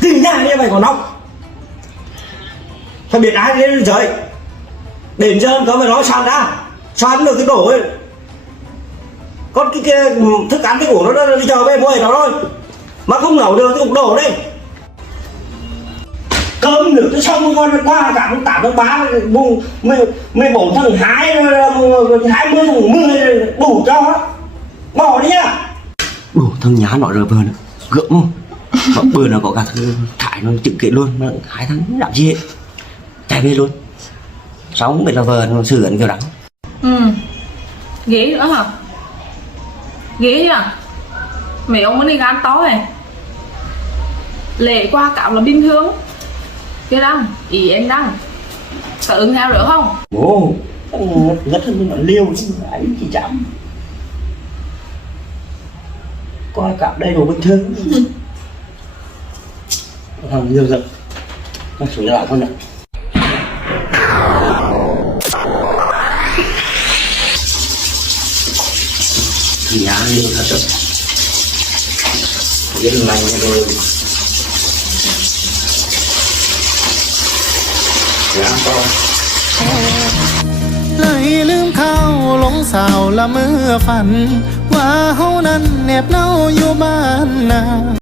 Thì nhà như vậy còn nóc phải biết ai đến giới đến giờ có phải nói xoan ra xoan được cái đổ ấy. Con cái thức ăn thức uống nó đi chờ về mua nó thôi mà không nấu được thì cũng đổ đi. Cơm nước cái xong con qua cả 8 tháng 3 vùng 14 tháng 2 20 tháng 10 đủ cho bỏ đi nhá. Đủ thằng nhá nó rờ bờ nữa gượng không mà bữa nó có cả thứ thải nó chữ kiện luôn nó 2 tháng làm gì hết chạy về luôn sao không biết là vợ nó xử ẩn kiểu đắng. Ghế nữa hả? Ghế nhỉ? Mấy ông mới đi gan to này lệ qua cạo là bình thường kia đăng ý em đăng có ứng theo được không? Ồ rất là liêu anh chỉ chạm coi cạo đây đồ bình thường. Thằng nhiều giật nó sửa lại con này. Nhà như thật rồi biết lành rồi nhà to เลยลืมเข้าหลงสาวละเมื่อฝันว่าเฮานั้นแนบเน่าอยู่บ้านนา